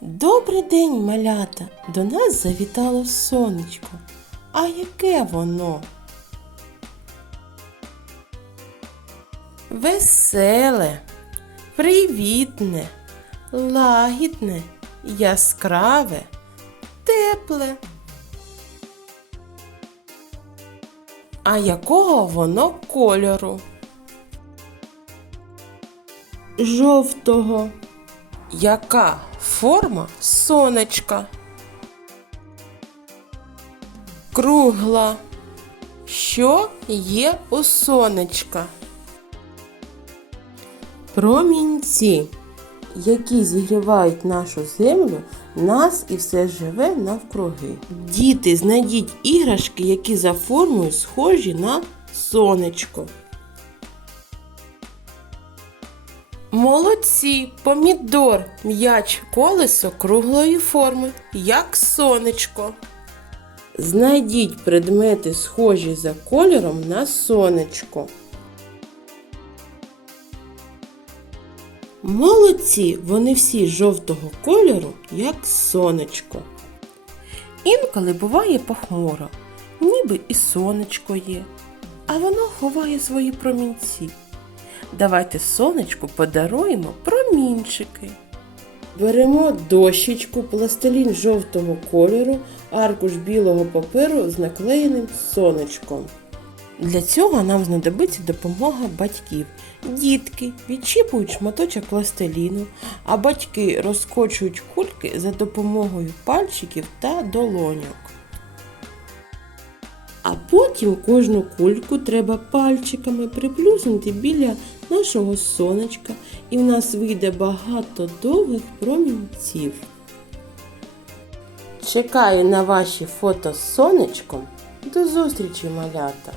Добрий день, малята! До нас завітало сонечко. А яке воно? Веселе, привітне, лагідне, яскраве, тепле. А якого воно кольору? Жовтого. Яка форма сонечка? Кругла. Що є у сонечка? Промінці, які зігрівають нашу землю, нас і все живе навкруги. Діти, знайдіть іграшки, які за формою схожі на сонечко. Молодці, помідор, м'яч, колесо круглої форми, як сонечко. Знайдіть предмети, схожі за кольором на сонечко. Молодці, вони всі жовтого кольору, як сонечко. Інколи буває похмуро, ніби і сонечко є, а воно ховає свої промінці. Давайте сонечку подаруємо промінчики. Беремо дощечку, пластилін жовтого кольору, аркуш білого паперу з наклеєним сонечком. Для цього нам знадобиться допомога батьків. Дітки відчіпують шматочок пластиліну, а батьки розкочують кульки за допомогою пальчиків та долоньок. А потім кожну кульку треба пальчиками приплюснути біля нашого сонечка, і в нас вийде багато довгих промінців. Чекаю на ваші фото з сонечком. До зустрічі, малята!